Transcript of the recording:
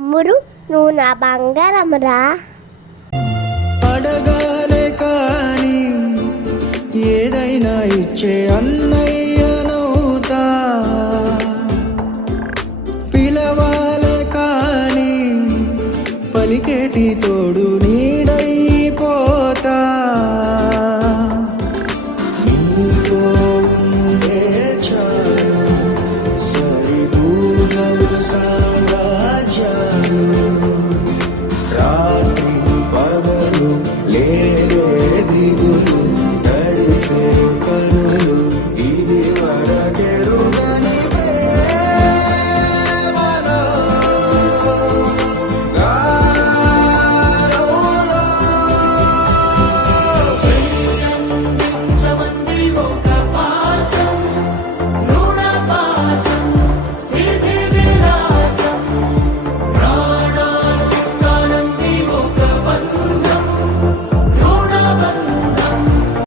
తమ్ముడు నువ్వు నా బంగారం రా. అడగాలే కానీ ఏదైనా ఇచ్చే అన్నయ్యనవుతా, పిలవాలే కానీ పలికేటి తోడు